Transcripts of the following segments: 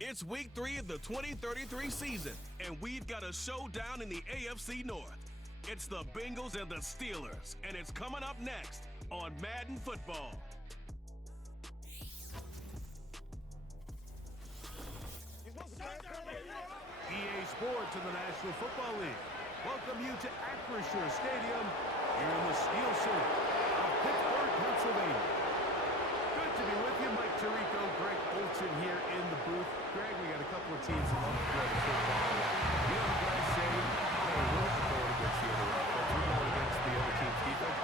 It's week 3 of the 2033 season, and we've got a showdown in the AFC North. It's the Bengals and the Steelers, and it's coming up next on Madden Football. EA Sports and the National Football League welcome you to Acrisure Stadium here in the Steel City of Pittsburgh, Pennsylvania. Good to be with you. Mike Tirico, Greg Olson here in the booth. Greg, we got a couple of teams that love to play the football. You know, guys say, hey, we're not going against the other offense. We're going against the other team's defense.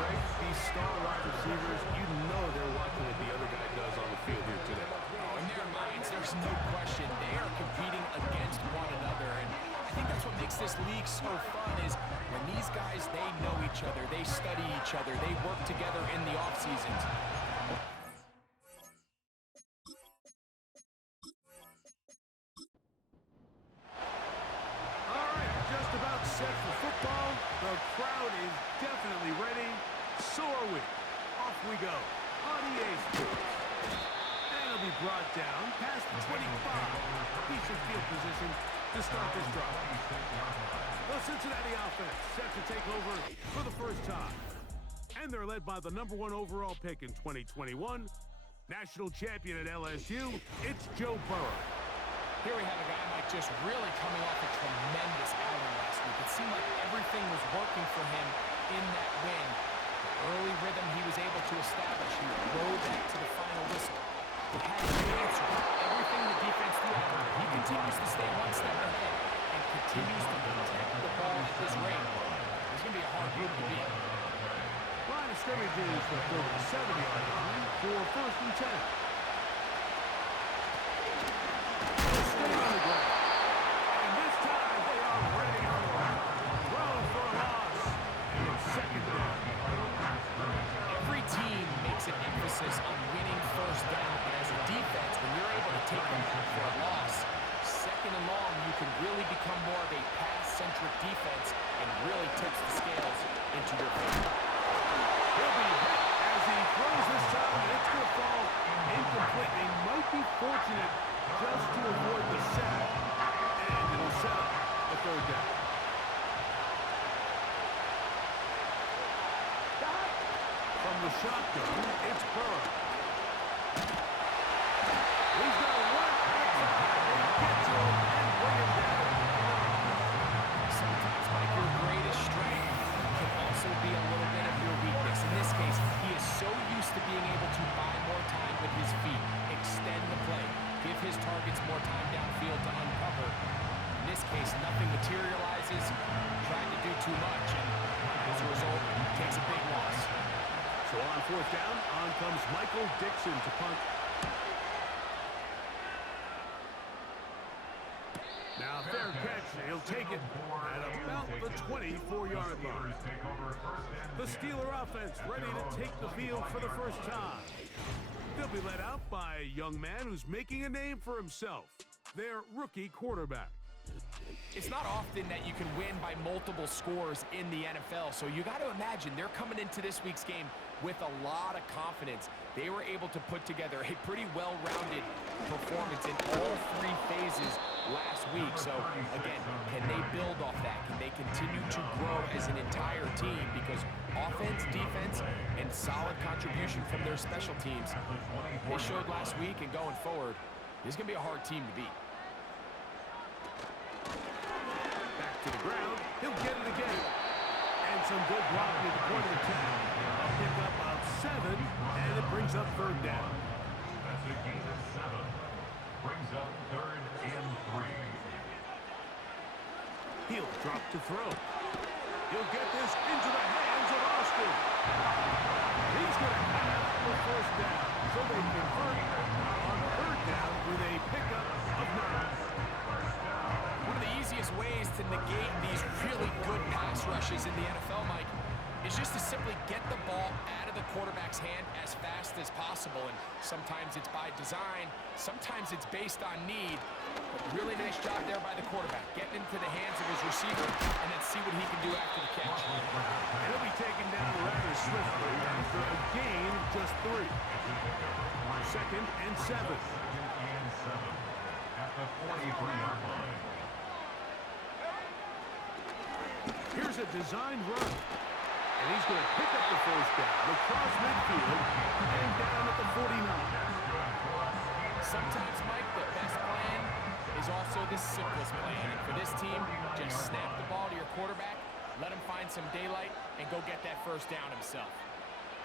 Greg, these star wide receivers, you know they're watching what the other guy does on the field here today. In their minds, there's no question. They are competing against one another. And I think that's what makes this league so fun is when these guys, they know each other. They study each other. They work together in the off seasons. Just about set for football. The crowd is definitely ready. So are we. Off we go on EA Sports. And it'll be brought down past the 25. Decent field position to start this drive. The Cincinnati offense set to take over for the first time. And they're led by the #1 overall pick in 2021. National champion at LSU, it's Joe Burrow. Here we have a guy, Mike, just really coming off a tremendous outing last week. It seemed like everything was working for him in that win. The early rhythm he was able to establish. He rode that to the final whistle. He had his answer. Everything the defense threw at him. He continues to stay one step ahead and continues to protect the ball at this rate. It's going to be a hard group to beat. Line of scrimmage is the 70-yard line for 1st and 10. On winning first down, but as a defense, when you're able to take them back for a loss, 2nd and long, you can really become more of a pass-centric defense and really tips the scales into your favor. He'll be hit as he throws this time, and it's going to fall incomplete. They might be fortunate just to avoid the sack, and it'll set up a 3rd down. From the shotgun, it's Burrow. He's got to work outside and get to him and bring him down. Sometimes, Mike, your greatest strength can also be a little bit of your weakness. In this case, he is so used to being able to buy more time with his feet, extend the play, give his targets more time downfield to uncover. In this case, nothing materializes, tried to do too much, and as a result, takes a big loss. So on 4th down, on comes Michael Dixon to punt. Now fair catch, he'll take it at about the 24-yard line. The Steeler offense ready to take the field for the first time. They'll be led out by a young man who's making a name for himself, their rookie quarterback. It's not often that you can win by multiple scores in the NFL, so you got to imagine they're coming into this week's game with a lot of confidence. They were able to put together a pretty well-rounded performance in all 3 phases last week. So, again, can they build off that? Can they continue to grow as an entire team? Because offense, defense, and solid contribution from their special teams, they showed last week, and going forward, this is going to be a hard team to beat. To the ground, he'll get it again. And some good blocking at the point of attack. A pickup of 7, and it brings up 3rd down. That's a gain of 7. Brings up 3rd and 3. He'll drop to throw. He'll get this into the hands of Austin. He's going to have the 1st down. So they convert on 3rd down with a pickup of 9. One of the easiest ways to negate these really good pass rushes in the NFL, Mike, is just to simply get the ball out of the quarterback's hand as fast as possible. And sometimes it's by design, sometimes it's based on need. But really nice job there by the quarterback, getting into the hands of his receiver, and then see what he can do after the catch. And he'll be taken down rather swiftly after a gain of just 3. 2nd and 7. a designed run. And he's going to pick up the first down across midfield and down at the 49. Sometimes, Mike, the best plan is also the simplest plan. And for this team, just snap the ball to your quarterback, let him find some daylight, and go get that first down himself.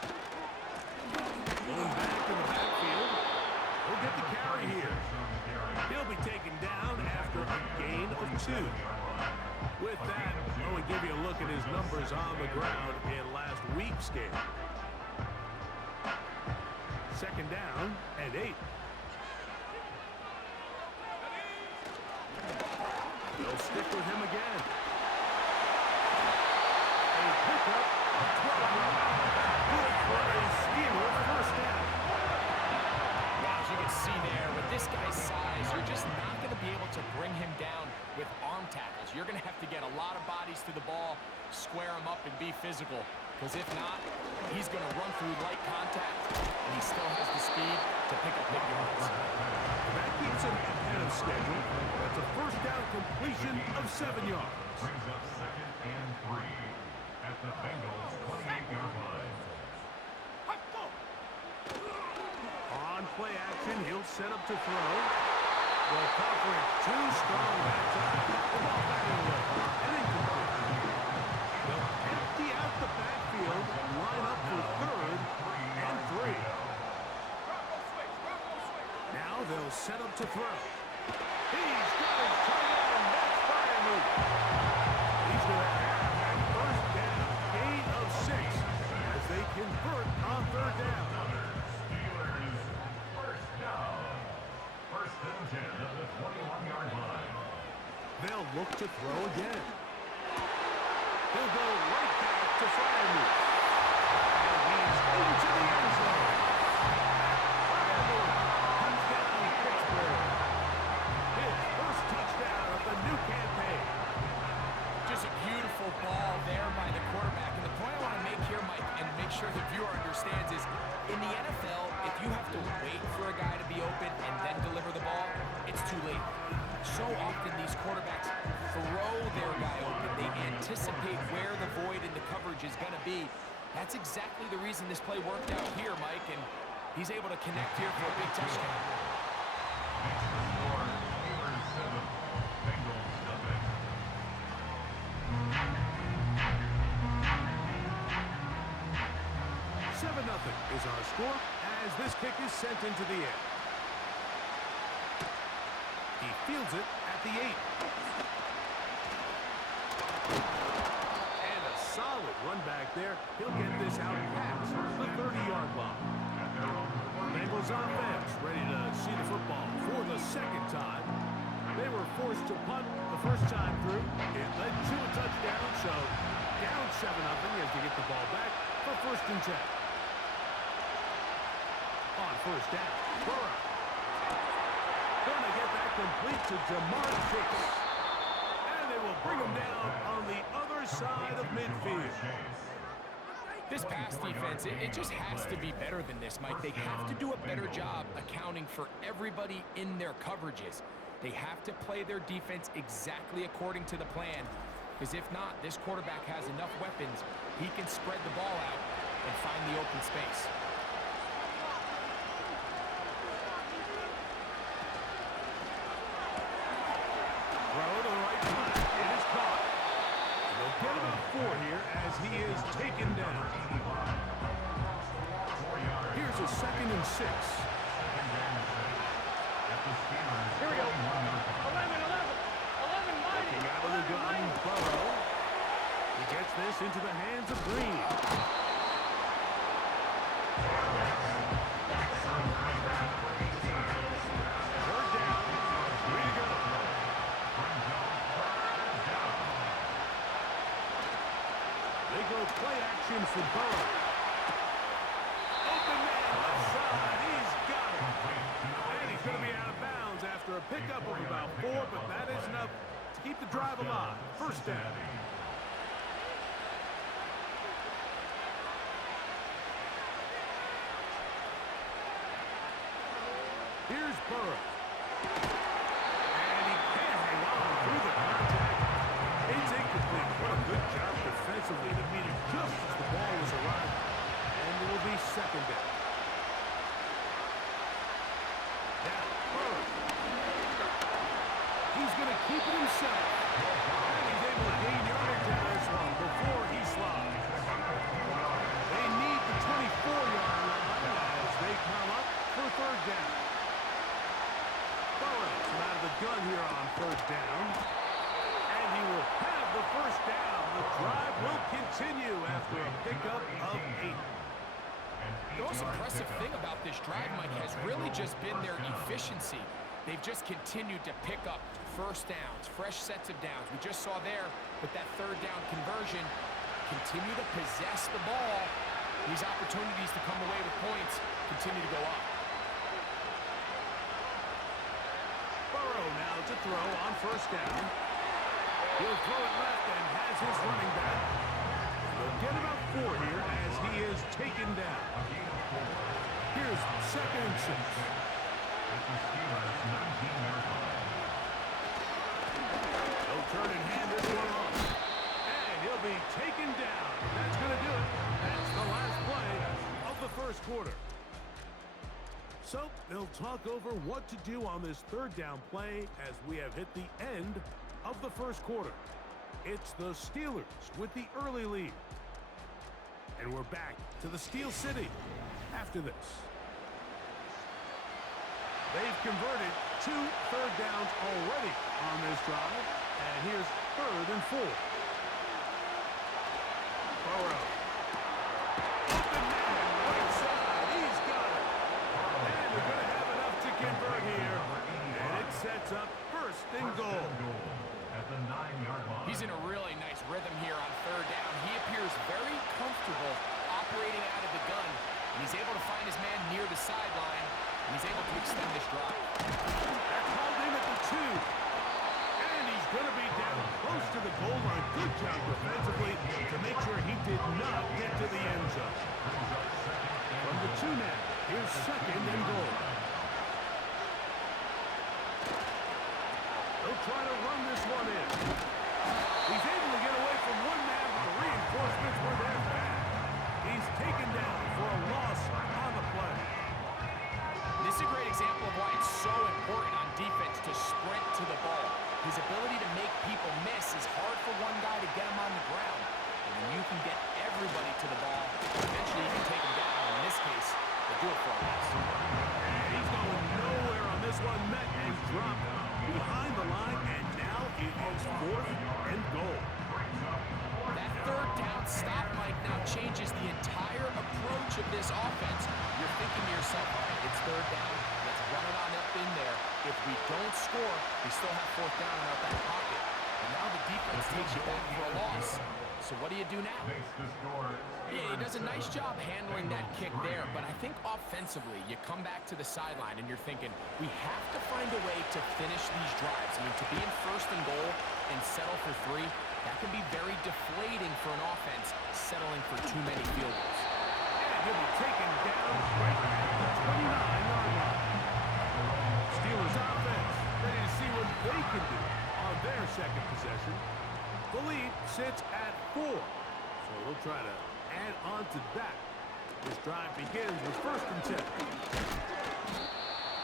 Going back to the backfield. He'll get the carry here. He'll be taken down after a gain of 2. With that, we'll give you a look at his numbers on the ground in last week's game. Second down and 8. They'll stick with him again. A pickup of 12. Good for a stealer first down. Well, as you can see there, with this guy's size, you're just not going to be able to bring him down with arm tackles. You're going to have to get a lot of bodies to the ball, square him up, and be physical. Because if not, he's going to run through light contact, and he still has the speed to pick up big yards. That keeps him ahead of schedule. That's a first down completion of 7 yards. Brings up 2nd and 3 at the Bengals 28-yard line. On play action, he'll set up to throw. The coverage too strong that time. The ball back in the way. And incomplete. They'll empty out the backfield and line up for 3rd and 3. Now they'll set up to throw. He's got his tight end. That's fire move. He's going to have that first down. Gain of 6 as they convert on 3rd down. Steelers first down. 1st and 10 at the 21-yard line. They'll look to throw again. He'll go right back to Firemove. And he's into the end zone. Firemove comes down Pittsburgh. His first touchdown of the new campaign. Just a beautiful ball there by the quarterback. And the point I want to make here, Mike, and make sure the viewer understands is, in the NFL, if you have to wait for a guy to be open and then deliver the ball, it's too late. So often these quarterbacks throw their guy open. They anticipate where the void in the coverage is going to be. That's exactly the reason this play worked out here, Mike, and he's able to connect here for a big touchdown. Score, Steelers 7, Bengals nothing. 7-0 is our score as this kick is sent into the air. He fields it at the 8. And a solid run back there. He'll get this out past the 30-yard line. Bengals offense ready to see the football for the 2nd time. They were forced to punt the first time through. It led to a touchdown, so down 7-0 as they get the ball back for 1st and 10. On 1st down, Burrow. Gonna get that complete to Jamar Chase. And they will bring him down on the other side of midfield. This pass defense, it just has to be better than this, Mike. They have to do a better job accounting for everybody in their coverages. They have to play their defense exactly according to the plan. Because if not, this quarterback has enough weapons. He can spread the ball out and find the open space. Get about 4 here as he is taken down. Here's a 2nd and 6. Here we go. 11. Looking out of the gun, Burrow. He gets this into the hands of Green. Third down. 3 to go. They go play action for Burrow. Open man left side. He's got it. And he's going to be out of bounds after a pickup of about 4, but that is enough to keep the drive alive. 1st down. Here's Burrow. And he can't hang on through the contact. It's incomplete. What a good job going to keep it himself. And he's able to gain yardage out of this one before he slides. They need the 24-yard line as they come up for third down. Burrows out of the gun here on first down. And he will have the first down. The drive will continue after a pickup of 8. The most impressive thing about this drive, Mike, has really just been their efficiency. They've just continued to pick up first downs, fresh sets of downs. We just saw there with that third down conversion, continue to possess the ball. These opportunities to come away with points continue to go up. Burrow now to throw on first down. He'll throw it left and has his running back. They'll get about 4 here as he is taken down. Here's 2nd and 6. They'll turn and hand this one off. And he'll be taken down. That's going to do it. That's the last play of the first quarter. So they'll talk over what to do on this third down play as we have hit the end of the first quarter. It's the Steelers with the early lead. And we're back to the Steel City after this. They've converted 2 third downs already on this drive. And here's 3rd and 4. Burrow. Open man, right side. He's got it. And they're going to have enough to convert here. And it sets up 1st and goal. At the 9-yard line. He's in a really nice rhythm here on third down. He appears very comfortable operating out of the gun, and he's able to find his man near the sideline, and he's able to extend this drive. They're called in at the 2. And he's going to be down close to the goal line. Good job defensively to make sure he did not get to the end zone. From the 2 now, here's 2nd and goal. They'll try to run this one in. He's able to get away from one man, but the reinforcements were there fast. He's taken down for a loss on the play. This is a great example of why it's so important on defense to sprint to the ball. His ability to make people miss is hard for one guy to get him on the ground. And when you can get everybody to the ball, eventually you can take him down. In this case, they do it for a loss. And he's going nowhere on this one. Met and dropped behind the line, and now it is 4th and goal. That third down stop, Mike, now changes the entire approach of this offense. You're thinking to yourself, all right, it's third down. Let's run it on up in there. If we don't score, we still have 4th down in our back pocket. And now the defense takes you back for a loss. So what do you do now? Yeah, he does a nice job handling that kick there, but I think offensively, you come back to the sideline and you're thinking, we have to find a way to finish these drives. I mean, to be in 1st and goal and settle for 3, that can be very deflating for an offense settling for too many field goals. And he'll be taken down right at the 29-yard line. Steelers offense ready to see what they can do on their 2nd possession. The lead sits at 4, so they'll try to add on to that. This drive begins with 1st and 10.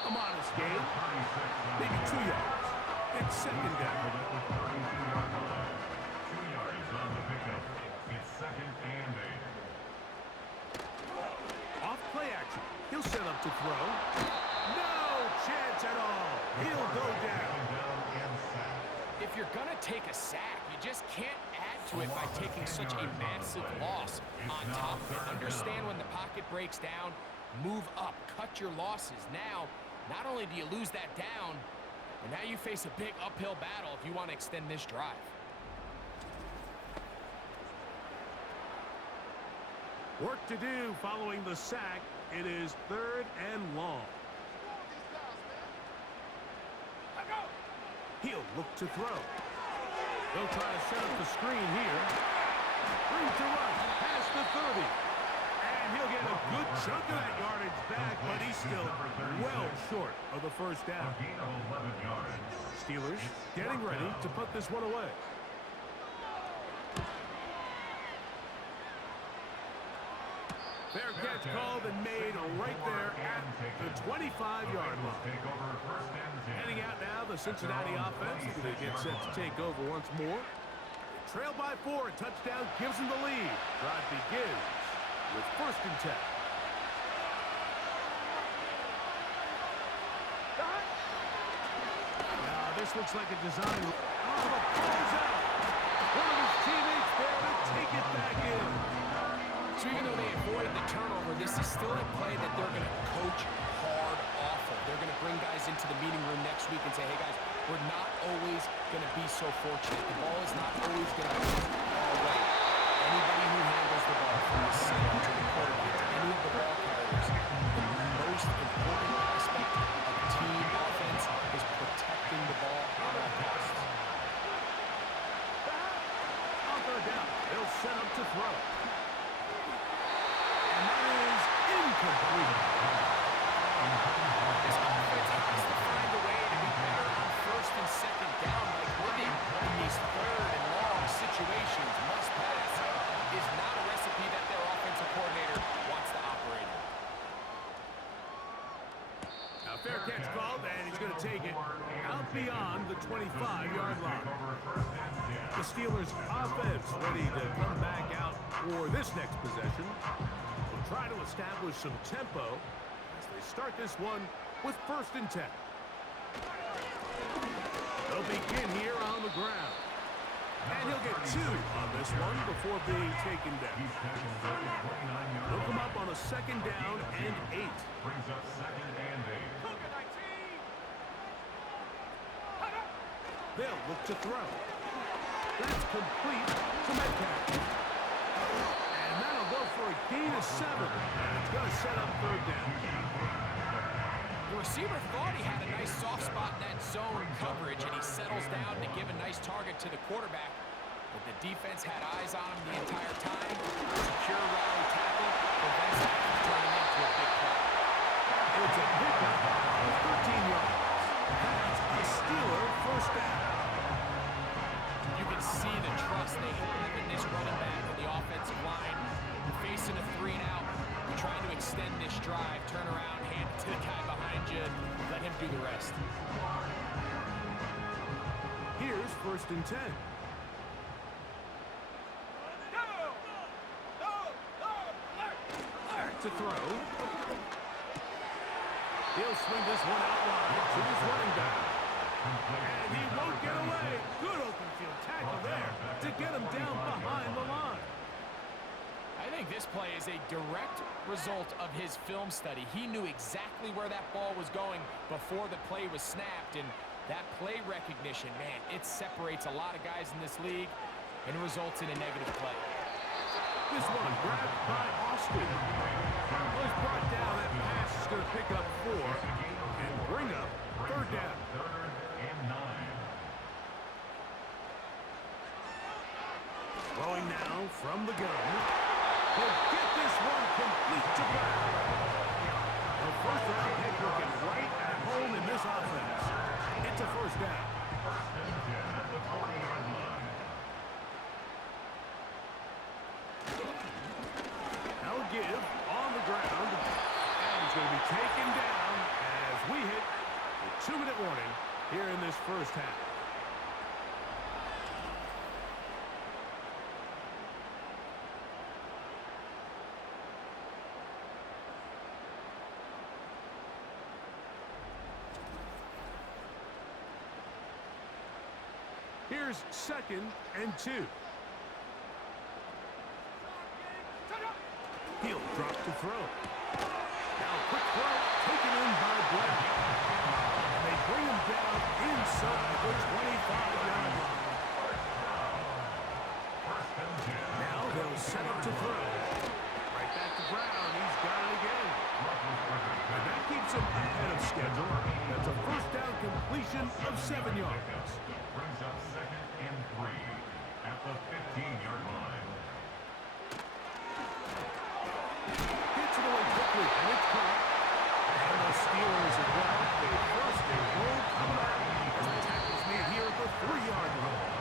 A modest gain, maybe 2 yards. It's 2nd down. 2 yards on the pickup. It's 2nd and 8. Off play action. He'll set up to throw. No chance at all. He'll go down. If you're going to take a sack, you just can't add to it by taking such a massive loss on top of it. Understand when the pocket breaks down, move up, cut your losses. Now, not only do you lose that down, but now you face a big uphill battle if you want to extend this drive. Work to do following the sack. It is 3rd and long. He'll look to throw. They'll try to set up the screen here. Room to run past the 30. And he'll get a good chunk of that yardage back, but he's still well short of the 1st down. Steelers getting ready to put this one away. Fair catch called and made right there at the 25-yard line. Heading out now, the Cincinnati offense is going to get set to take over once more. Trail by 4, a touchdown gives them the lead. Drive begins with 1st and 10. Now this looks like a design. Oh, the ball's out. One of his teammates there to take it back in. So even though they avoided the turnover, this is still a play that they're going to coach hard off of. They're going to bring guys into the meeting room next week and say, hey guys, we're not always going to be so fortunate. The ball is not always going to come our way. Anybody who handles the ball from the center to the quarterback to any of the ball carriers, the most important aspect of team offense is protecting the ball on offense. On 3rd down, they'll set up to throw. And that is incomplete. This offense has to find a way to be better on 1st and 2nd down, like winning in these 3rd and long situations. Must pass is not a recipe that their offensive coordinator wants to operate in. Now fair catch called, and he's going to take it out beyond the 25-yard line. The Steelers' offense ready to come back out for this next possession. They'll try to establish some tempo as they start this one with 1st and 10. They'll begin here on the ground. And he'll get 2 on this one before being taken down. They'll come up on a 2nd down and 8. Brings up 2nd and 8. They'll look to throw. That's complete to Metcalf. And that'll go for a gain of 7. And it's going to set up 3rd down. The receiver thought he had a nice soft spot in that zone coverage, and he settles down to give a nice target to the quarterback. But the defense had eyes on him the entire time. Secure rally tackle prevents that from turning into a big play. It's a pickup of 13 yards. That's a Steeler 1st down. You can see the trust they have in this running back and the offensive line. You're facing a 3-and-out. You're trying to extend this drive, turn around, hand it to the guy behind you, let him do the rest. Here's 1st and 10. Back to throw. He'll swing this one out wide to his running back. And he won't get away. Good open field tackle there to get him down behind the line. I think this play is a direct result of his film study. He knew exactly where that ball was going before the play was snapped, and that play recognition, man, it separates a lot of guys in this league and results in a negative play. This one grabbed by Austin. Well, he's brought down. That pass is going to pick up 4 and bring up 3rd down. 3rd and 9. Throwing now from the gun. He'll get this one complete to Brown. The 1st-round pick looking right at home in this offense. It's a 1st down. 1st and 10 at the 40-yard line. Now give on the ground. And he's going to be taken down as we hit the 2-minute warning here in this 1st half. Here's 2nd and 2. He'll drop to throw. Now quick throw taken in by Brown. And they bring him down inside the 25-yard line. Now they'll set up to throw. Right back to Brown. He's got it again. And that keeps him ahead of schedule. That's a 1st down completion of 7 yards. Brings up 2nd and 3 at the 15-yard line. Gets it away quickly, and it's caught. And the Steelers are well. They 1st and goal coming up as the tackle's made here at the 3-yard line.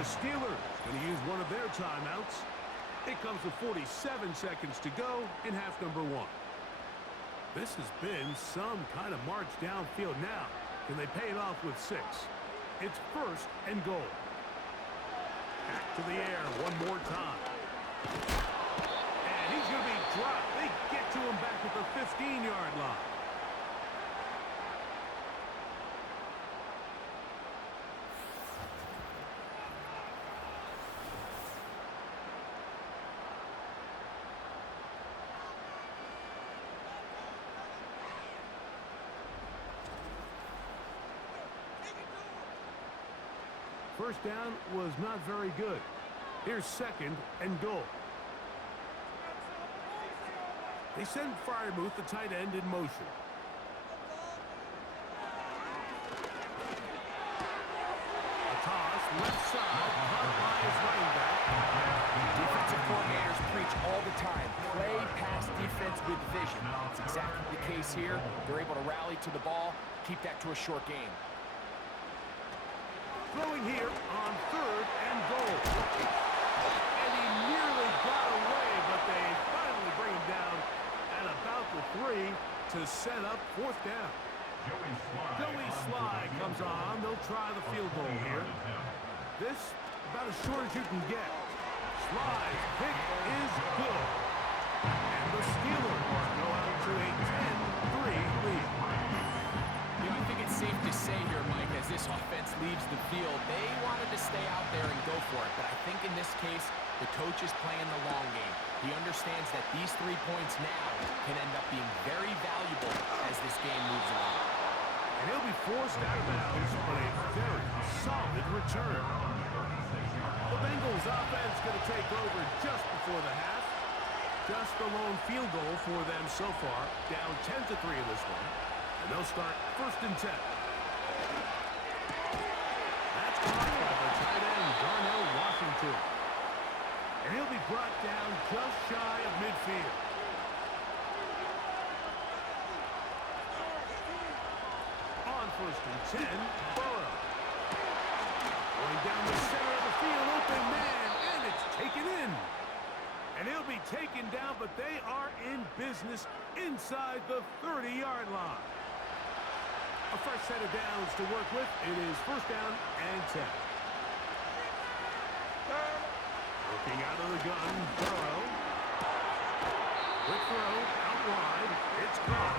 The Steelers going to use one of their timeouts. It comes with 47 seconds to go in half number 1. This has been some kind of march downfield now. Can they pay it off with 6? It's first and goal. Back to the air one more time. And he's going to be dropped. They get to him back at the 15-yard line. First down was not very good. Here's second and goal. They send Freiermuth, the tight end, in motion. A toss, left side, caught by his running back. Defensive coordinators preach all the time. Play pass defense with vision. That's exactly the case here. They're able to rally to the ball, keep that to a short game. Throwing here on third and goal. And he nearly got away, but they finally bring him down at about the 3 to set up fourth down. Joey Slide comes on. They'll try the field goal here. This about as short as you can get. Slide's pick is good. And the Steelers go out to a 10-3 lead. Yeah, I think it's safe to say here, Mike, as this offense leaves the field, they wanted to stay out there and go for it. But I think in this case, the coach is playing the long game. He understands that these 3 points now can end up being very valuable as this game moves along. And he'll be forced out of bounds, but a very solid return. The Bengals offense going to take over just before the half. Just the lone field goal for them so far. Down 10-3 in this one. And they'll start first and 10. That's caught by the tight end, Darnell Washington. And he'll be brought down just shy of midfield. On first and 10, Burrow. Going down the center of the field, open man, and it's taken in. And he'll be taken down, but they are in business inside the 30-yard line. A fresh set of downs to work with. It is first down and 10. Looking out of the gun, Burrow. Quick throw, out wide. It's caught.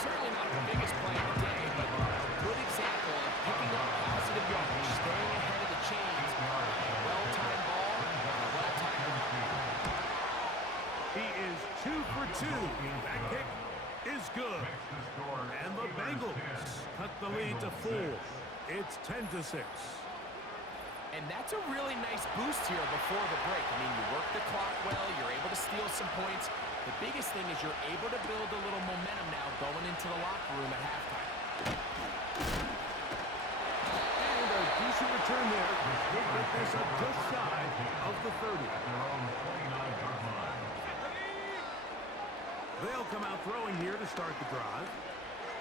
Certainly not the biggest play of the day, but a good example of picking up positive yardage, staying ahead of the chains. A well-timed ball and a well-timed run. He is 2 for 2. That kick is good. And the Bengals cut the lead to 4. It's 10-6. And that's a really nice boost here before the break. I mean, you work the clock well, you're able to steal some points. The biggest thing is you're able to build a little momentum now going into the locker room at halftime. And a decent return there. He'll get this up just shy of the 30. They'll come out throwing here to start the drive.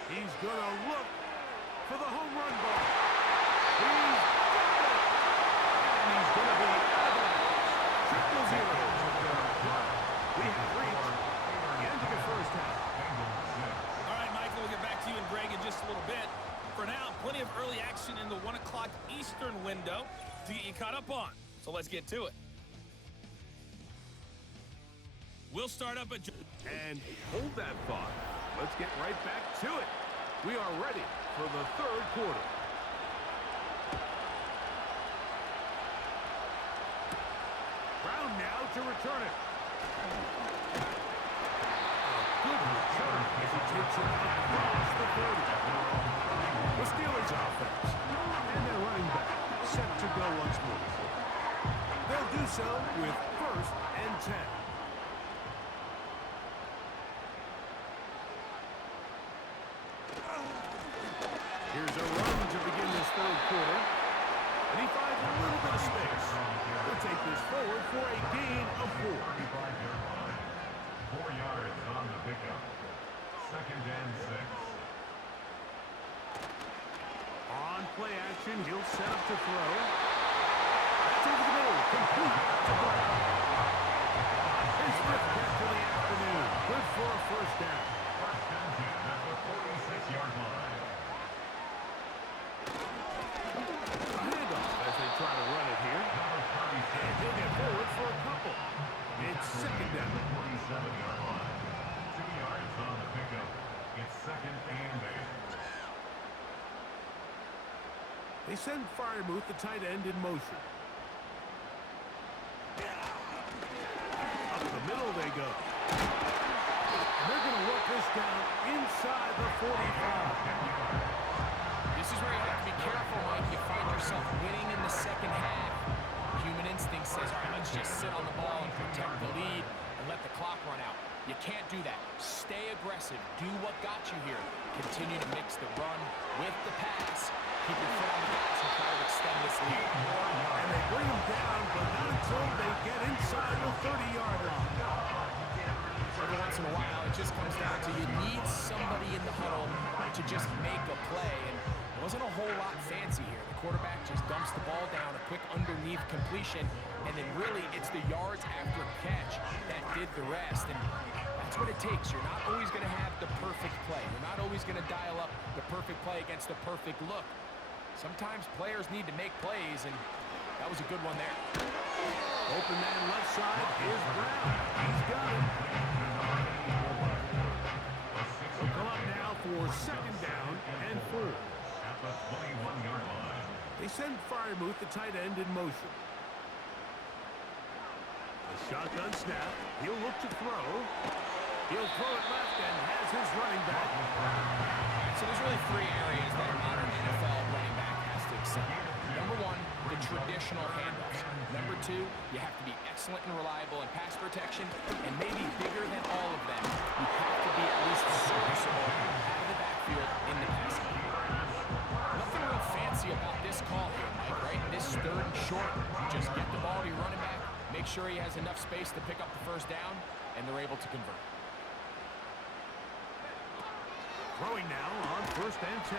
He's going to look for the home run ball. He's got it. And he's going to be out of bounds. 0-0. We have reached the end of the first half. All right, Michael, we'll get back to you and Greg in just a little bit. For now, plenty of early action in the 1 o'clock Eastern window to get you caught up on. So let's get to it. We'll start up at... And hold that thought. Let's get right back to it. We are ready for the third quarter. Brown now to return it. A good return as he takes it across the 30. The Steelers offense. And their running back set to go once more. They'll do so with first and 10. Here's a run to begin this third quarter. And he finds a little bit of space. He'll take this forward for a gain of 4. 4 yards on the pickup. Second and 6. On play action, he'll set up to throw. That's over the middle. Complete to Brown. His 5th catch of the afternoon. Good for a first down. First and 10 at the 46-yard line. They send Freiermuth, the tight end, in motion. Up the middle they go. And they're going to work this down inside the 45. This is where you have to be careful, Mike. You find yourself winning in the second half. Human instinct says, all right, let's just sit on the ball and protect the lead and let the clock run out. You can't do that. Stay aggressive. Do what got you here. Continue to mix the run with the pass. Keep your foot on the gas and try to extend this lead. And they bring him down, but not until they get inside the 30-yard line. Every once in a while, it just comes down to you need somebody in the huddle to just make a play. And it wasn't a whole lot fancy here. The quarterback just dumps the ball down, a quick underneath completion, and then really it's the yards after catch that did the rest. And that's what it takes. You're not always going to have the perfect play. You're not always going to dial up the perfect play against the perfect look. Sometimes players need to make plays, and that was a good one there. Open man left side is Brown. He's got it. They'll come up now for second down and 4. At the 21-yard line. They send Freiermuth, the tight end, in motion. A shotgun snap. He'll look to throw. He'll throw it left and has his running back. So there's really 3 areas that a modern NFL running back has to excel. Number 1, the traditional handoffs. Number 2, you have to be excellent and reliable in pass protection, and maybe bigger than all of them, you have to be at least serviceable out of the backfield in the passing game. Nothing real fancy about this call here, Mike, right? This 3rd and short, you just get the ball to your running back, make sure he has enough space to pick up the first down, and they're able to convert. Throwing now on 1st and 10.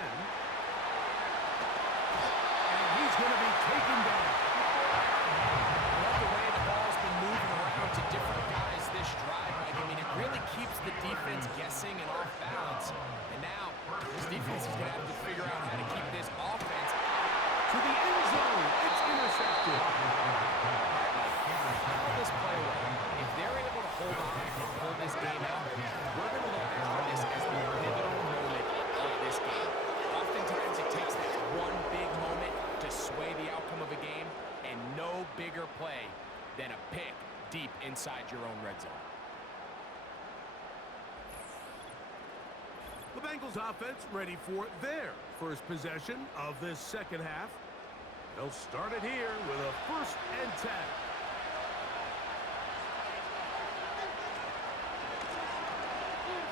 And he's going to be taken down. I love the way the ball's been moving around to different guys this drive, Mike. I mean, it really keeps the defense guessing and off balance. And now, this defense is going to have to figure out how to keep this offense To the end zone. It's intercepted. How this play away. If they're able to hold on and pull this game out, we're going to look back on this as the pivotal moment of this game. Oftentimes, it takes that one big moment to sway the outcome of a game, and no bigger play than a pick deep inside your own red zone. The Bengals offense ready for their first possession of this second half. They'll start it here with a 1st and 10.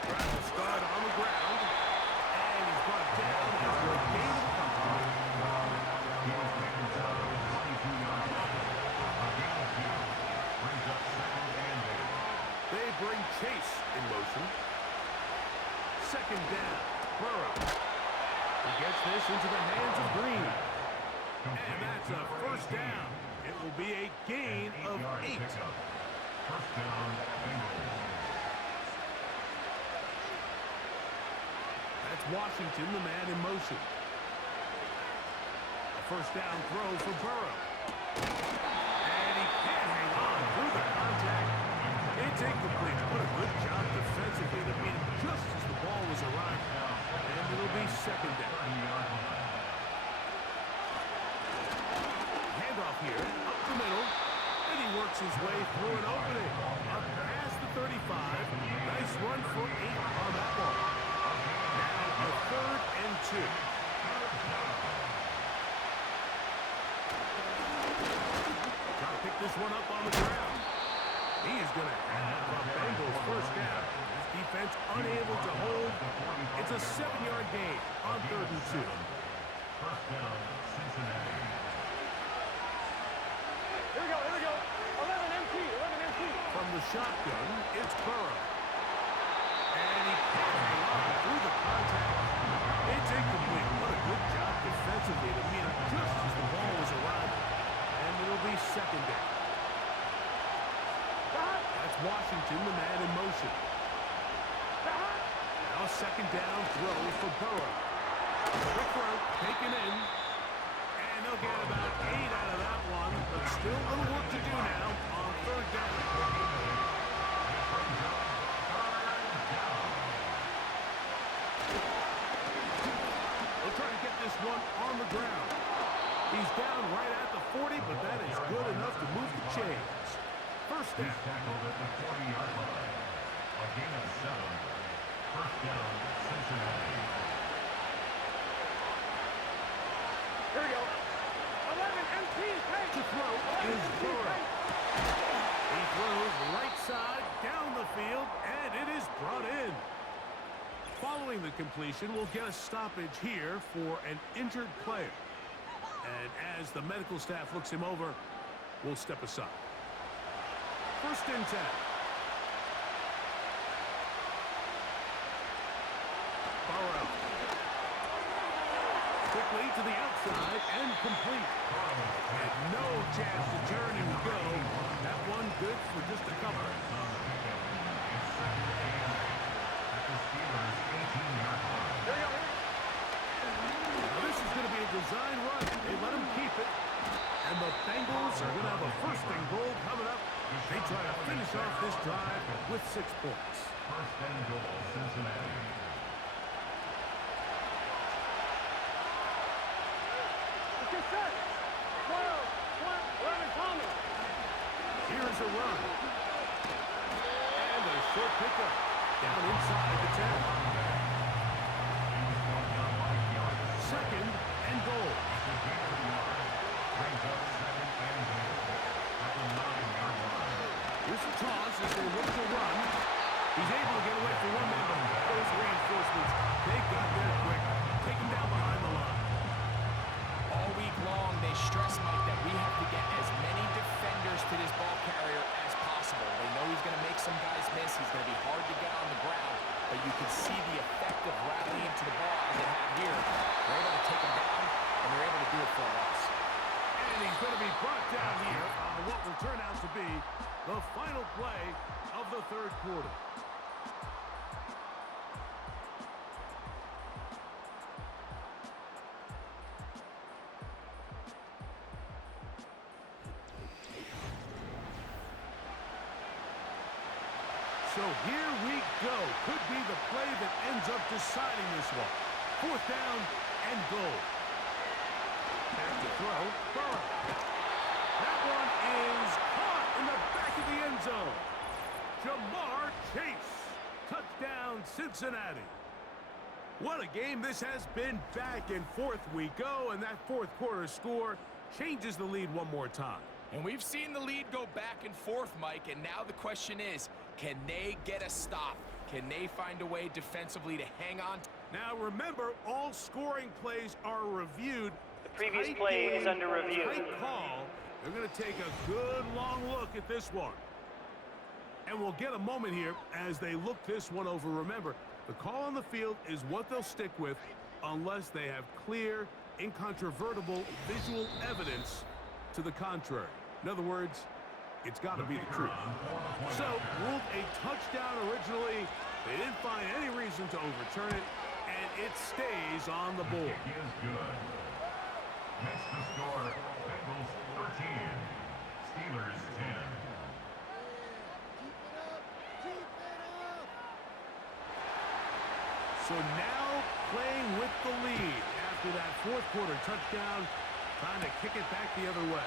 Trying to start on the ground. And he's brought down after a gain of a couple. He was taken down at the 22-yard line. A gain of 2 brings up 2nd and 8. They bring Chase in motion. 2nd down. Burrow. He gets this into the hands of Green. And that's a 1st down. It will be a gain of 8. 1st down, Bengals. That's Washington, the man in motion. A 1st down throw for Burrow. And he can't hang on through the contact. It's incomplete. What a good job defensively to beat him just as the ball was arriving. And it'll be 2nd down. Handoff here, up the middle. And he works his way through an opening. Up past the 35. Nice run for 8 on that one. Now a 3rd and 2. Trying to pick this one up on the ground. He is going to have a Bengals 1st down. His defense unable to hold. It's a 7-yard gain on 3rd and 2. 1st down, Cincinnati. Here we go. 11 MT. From the shotgun, it's Burrow. And he can't hang on through the contact. It's incomplete. What a good job defensively to meet him just as the ball was arriving. And it'll be 2nd down. That's Washington, the man in motion. Now 2nd down throw for Burrow. Quick throw, taken in. And they'll get about 8 out of that one, but still a little work to do now on 3rd down. trying to get this one on the ground. He's down right at the 40, but that is good enough to move the chains. First down. He's tackled at the 40-yard line. A gain of 7. First down, Cincinnati. Here we go. 11 MT. To throw is Burrow. He throws right side, down the field, and it is brought in. Following the completion, we'll get a stoppage here for an injured player. And as the medical staff looks him over, we'll step aside. First and 10. Burrow. Quickly to the outside and complete. And no chance to turn and go. That one good for just a couple. Now this is going to be a design run. They let him keep it. And the Bengals are going to have a first and goal coming up. They try to finish off this drive with 6 points. First and goal, Cincinnati. Get set. 12, 11, Thomas. Here's a run. And a short pickup. Down inside the 10. Second and goal. Here's a toss as they look to run. He's able to get away for one man, but those reinforcements, they got there quick. Take him down behind the line. All week long, they stress, Mike, that we have to get as many defenders to this ball carrier as possible. They know he's going to make some guys miss. He's going to be hard to get on the ground, but you can see the effect of rallying to the ball as they have here. They're able to take him down, and they're able to do it for a loss. And he's going to be brought down here on what will turn out to be the final play of the third quarter. So here we go. Could be the play that ends up deciding this one. Fourth down and goal. Back to throw. Burrow. That one is caught in the back of the end zone. Jamar Chase. Touchdown, Cincinnati. What a game this has been. Back and forth we go, and that fourth quarter score changes the lead one more time. And we've seen the lead go back and forth, Mike, and now the question is, can they get a stop? Can they find a way defensively to hang on? Now remember, all scoring plays are reviewed. The previous play is under review. Tight call. They're going to take a good long look at this one. And we'll get a moment here as they look this one over. Remember, the call on the field is what they'll stick with unless they have clear, incontrovertible visual evidence to the contrary. In other words, it's got to be the truth. So, ruled a touchdown originally. They didn't find any reason to overturn it, and it stays on the board. Kick is good. Next to score, Bengals 14, Steelers 10. So now playing with the lead after that fourth quarter touchdown, trying to kick it back the other way.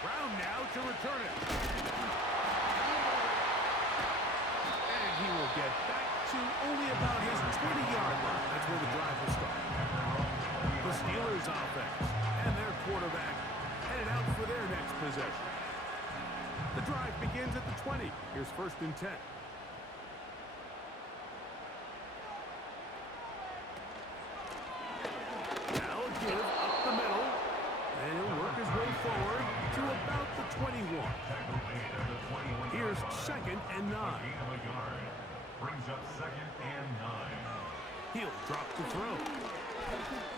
Brown now to return it. And he will get back to only about his 20-yard line. That's where the drive will start. The Steelers offense and their quarterback headed out for their next possession. The drive begins at the 20. Here's first and 10. Now a give up the middle. And he'll work his way forward to about the 21. Here's second and 9. Brings up second and 9. He'll drop to throw.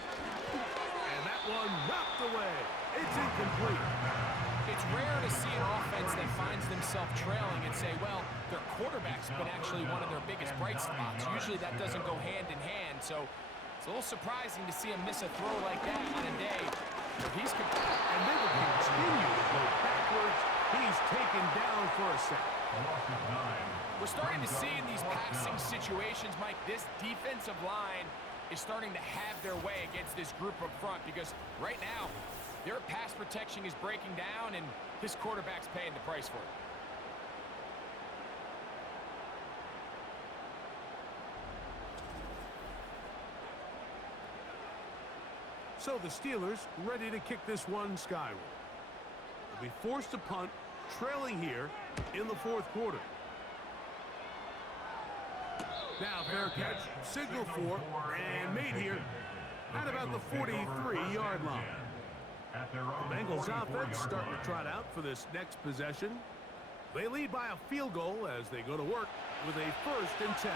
And that one knocked away. It's incomplete. It's rare to see an offense that finds themselves trailing and say, well, their quarterback's been actually one of their biggest bright spots. Usually that doesn't go hand in hand, so it's a little surprising to see him miss a throw like that on a day where he's... And they will continue to go backwards. He's taken down for a sack. We're starting to see in these passing situations, Mike, this defensive line is starting to have their way against this group up front, because right now, their pass protection is breaking down, and this quarterback's paying the price for it. So the Steelers ready to kick this one skyward. They'll be forced to punt, trailing here in the fourth quarter. Now fair catch, signal for, and made here at about the 43-yard line. The Bengals offense starting to trot out for this next possession. They lead by a field goal as they go to work with a 1st and 10.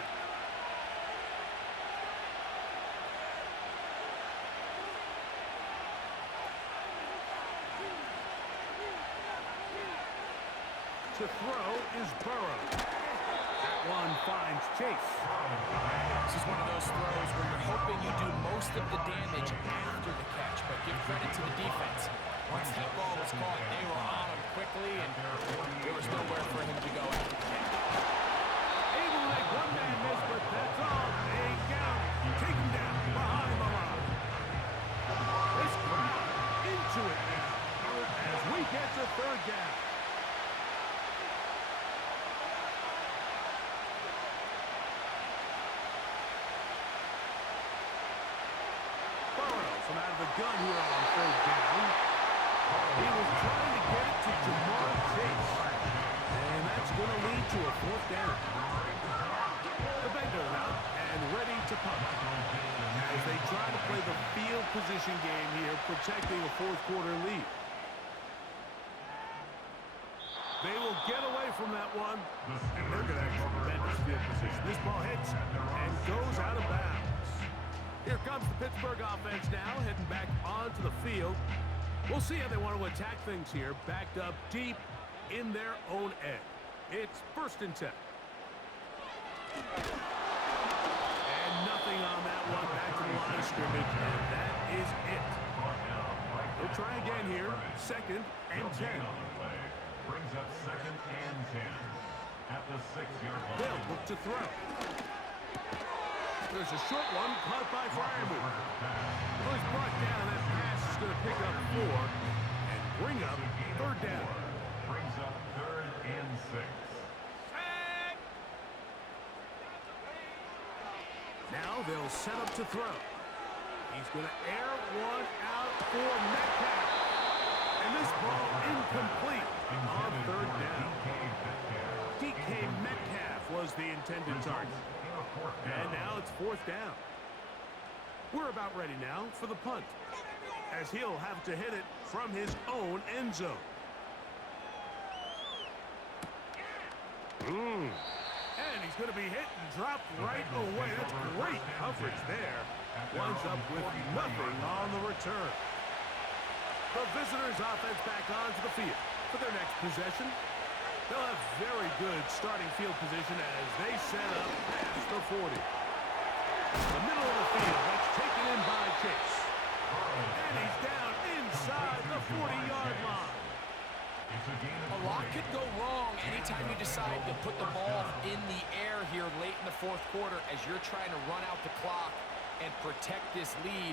To throw is Burrow. That one finds Chase. This is one of those throws where you're hoping you do most of the damage after the catch, but give credit to the defense. Once that ball was caught, they were on him quickly, and there was nowhere for him to go after the catch. Able to make one man miss, but that's all. They count. Take him down behind the line. This crowd into it now as we get to 3rd down. From out of the gun here on 3rd down. He was trying to get it to Jamar Chase. And that's going to lead to a 4th down. The Bengals out and ready to punt. As they try to play the field position game here, protecting a 4th quarter lead. They will get away from that one. And they're going to have tremendous field position. This ball hits and goes out of bounds. Here comes the Pittsburgh offense now, heading back onto the field. We'll see how they want to attack things here, backed up deep in their own end. It's 1st and 10. And nothing on that one, back to the line of scrimmage, and that is it. They'll try again here, 2nd and 10. Brings up 2nd and 10 at the 6-yard line. They'll look to throw. There's a short one caught by Fryermuth. Well, he's brought down. That pass is going to pick up 4 and bring up 3rd down. Brings up 3rd and 6. Now they'll set up to throw. He's going to air one out for Metcalf. And this ball incomplete on 3rd down. DK Metcalf was the intended target. And now it's 4th down. We're about ready now for the punt, as he'll have to hit it from his own end zone. And he's going to be hit and dropped right away. That's great coverage there. Winds up with nothing on the return. The visitors' offense back onto the field for their next possession. They'll have very good starting field position as they set up past the 40. The middle of the field, that's taken in by Chase. And he's down inside the 40-yard line. A lot could go wrong anytime you decide to put the ball in the air here late in the 4th quarter as you're trying to run out the clock and protect this lead.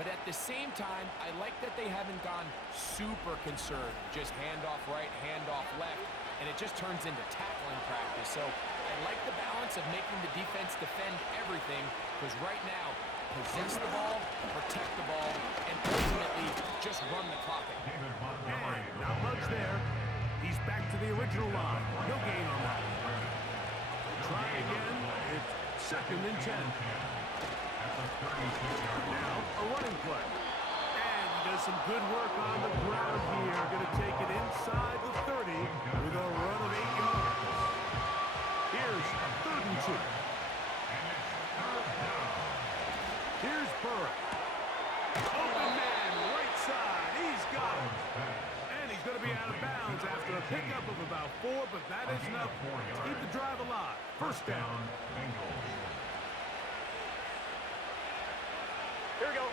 But at the same time, I like that they haven't gone super concerned. Just handoff right, handoff left. And it just turns into tackling practice. So I like the balance of making the defense defend everything, because right now, possess the ball, protect the ball, and ultimately just run the clock. And not much there. He's back to the original line. No gain on that. Try again. It's 2nd and 10. Now a running play. And he does some good work on the ground here. Going to take it inside the 30 with a run of 8 yards. Here's 3rd and 2. Here's Burrow. Open man, right side. He's got it. And he's going to be out of bounds after a pickup of about 4, but that is enough to keep the drive alive. 1st down. Here we go.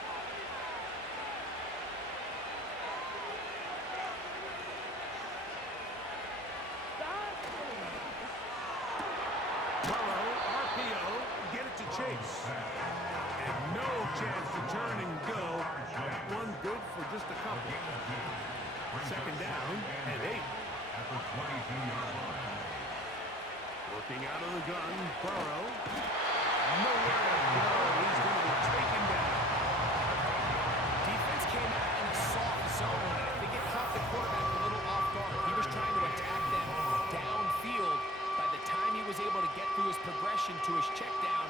Burrow, RPO, get it to Chase. And no chance to turn and go. That one good for just a couple. Second down and 8. At the 22-yard line. Looking out of the gun, Burrow. Nowhere to go. He's going to be taken down. Defense came out in a soft zone, and I think it caught the quarterback a little off guard. He was trying to attack them downfield. By the time he was able to get through his progression to his check down,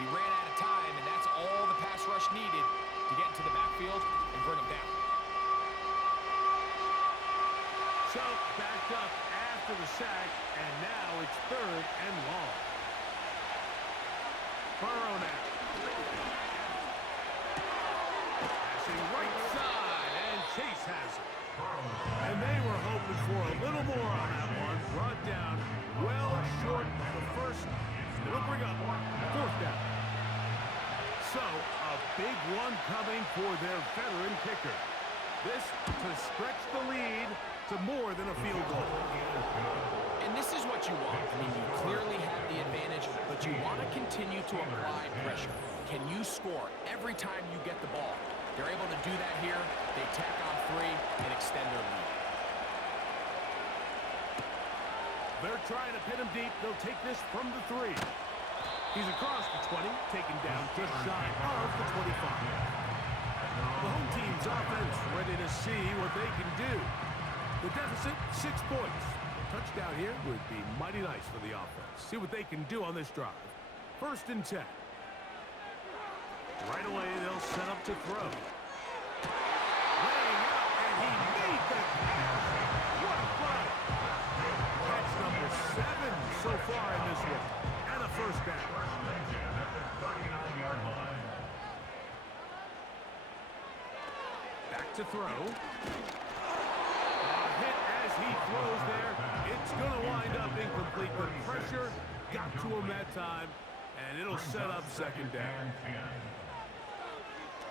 he ran out of time, and that's all the pass rush needed to get into the backfield and bring him down. So, backed up after the sack, and now it's 3rd and long. Burrow now. Passing right side, and Chase has it. And they were hoping for a little more on that one. Brought down well short of the first. It'll bring up 4th down. So, a big one coming for their veteran kicker. This to stretch the lead to more than a field goal. And this is what you want. I mean, you clearly have the advantage, but you want to continue to apply pressure. Can you score every time you get the ball? They're able to do that here. They tack on 3 and extend their lead. They're trying to pin him deep. They'll take this from the 3. He's across the 20, taken down just shy of the 25. The home team's offense ready to see what they can do. The deficit, 6 points. A touchdown here would be mighty nice for the offense. See what they can do on this drive. 1st and 10. Right away, they'll set up to throw. Laying out, and he made the catch. What a play. Catch number 7 so far in this one. And a 1st down. Back to throw. A hit as he throws there. It's going to wind up incomplete. The pressure got to him that time, and it'll set up 2nd down.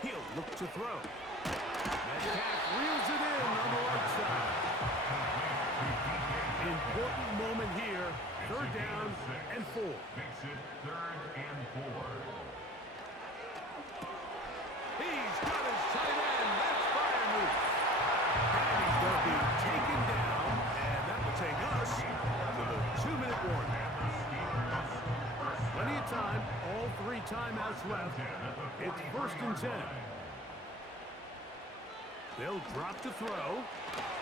He'll look to throw. Metcalf reels it in on the right side. Important moment here. 3rd down and 4. Makes it 3rd and 4. He's got his tight end. That's fire move. And he's going to be taken down. And that will take us to the 2-minute warning. Plenty of time. All 3 timeouts left. It's 1st and 10. They'll drop to throw.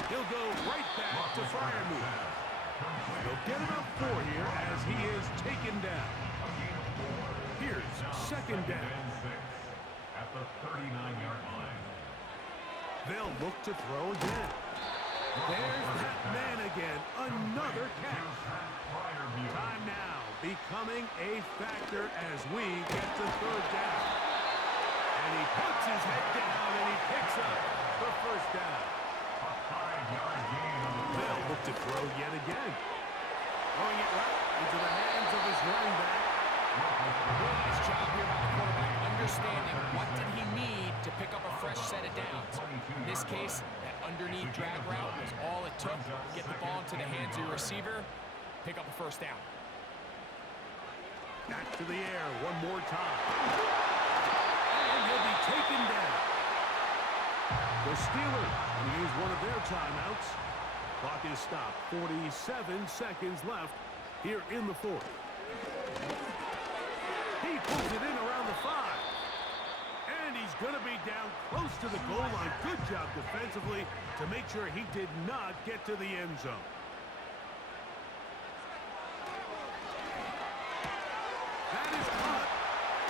He'll go right back to fire move. They'll get enough 4 here as he is taken down. Here's 2nd down. At the 39-yard line. They'll look to throw again. There's that man again. Another catch. Time now becoming a factor as we get to 3rd down. And he puts his head down and he picks up the 1st down. A 5-yard gain on the play. They'll look to throw yet again. Throwing it right into the hands of his running back. Real nice job here by the quarterback, understanding what did he need to pick up a fresh set of downs. In this case, that underneath drag route was all it took to get the ball into the hands of your receiver, pick up a 1st down. Back to the air one more time. And he'll be taken down. The Steelers will use one of their timeouts. Clock is stopped. 47 seconds left here in the 4th. He pulls it in around the 5. And he's going to be down close to the goal line. Good job defensively to make sure he did not get to the end zone. That is caught.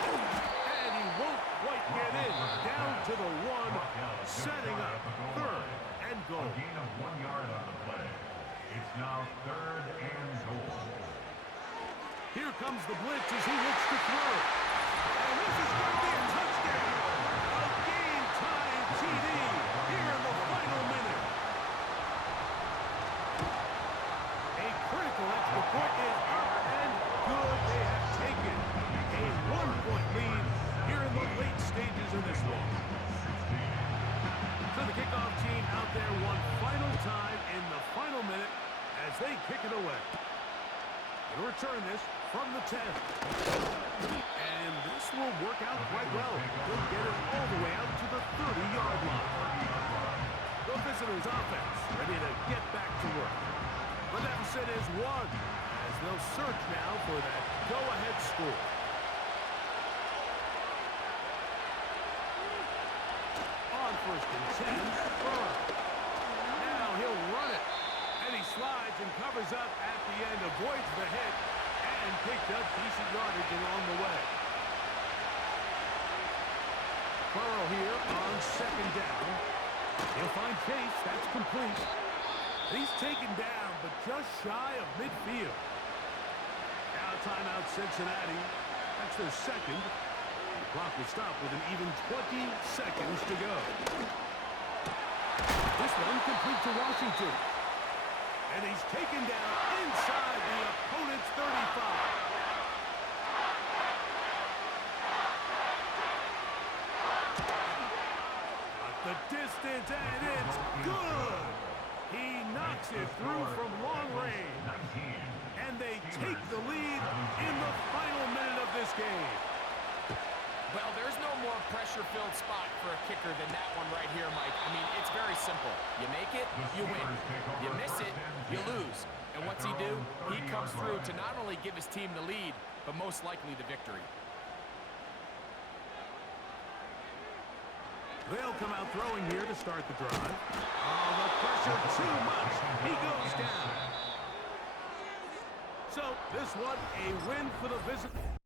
And he won't quite get in. Down to the 1, setting up 3rd and goal. A gain of 1 yard on the play. It's now 3rd and goal. Here comes the blitz as he looks to throw. And this is going to be a touchdown. A game-tying TD here in the final minute. A critical extra point is up and good. They have taken a 1-point lead here in the late stages of this one. So the kickoff team out there one final time in the final minute as they kick it away. They'll return this from the 10. And this will work out quite well. He'll get it all the way out to the 30-yard line. The visitors' offense ready to get back to work. The deficit is 1, as they'll search now for that go-ahead score. On 1st and 10, Burrow. Now he'll run it. And he slides and covers up at the end, avoids the hit, and picked up decent yardage along the way. Burrow here on 2nd down. He'll find Chase. That's complete. He's taken down, but just shy of midfield. Now timeout Cincinnati. That's their second. The clock will stop with an even 20 seconds to go. This one complete to Washington. And he's taken down inside the opponent's 35. The distance, and it's good. He knocks it through from long range. And they take the lead in the final minute of this game. Well, there's no more pressure-filled spot for a kicker than that one right here, Mike. I mean, it's very simple. You make it, you win. You miss it, you lose. And what's he do? He comes through to not only give his team the lead, but most likely the victory. They'll come out throwing here to start the drive. Oh, the pressure too much. He goes down. So this one, a win for the visitor.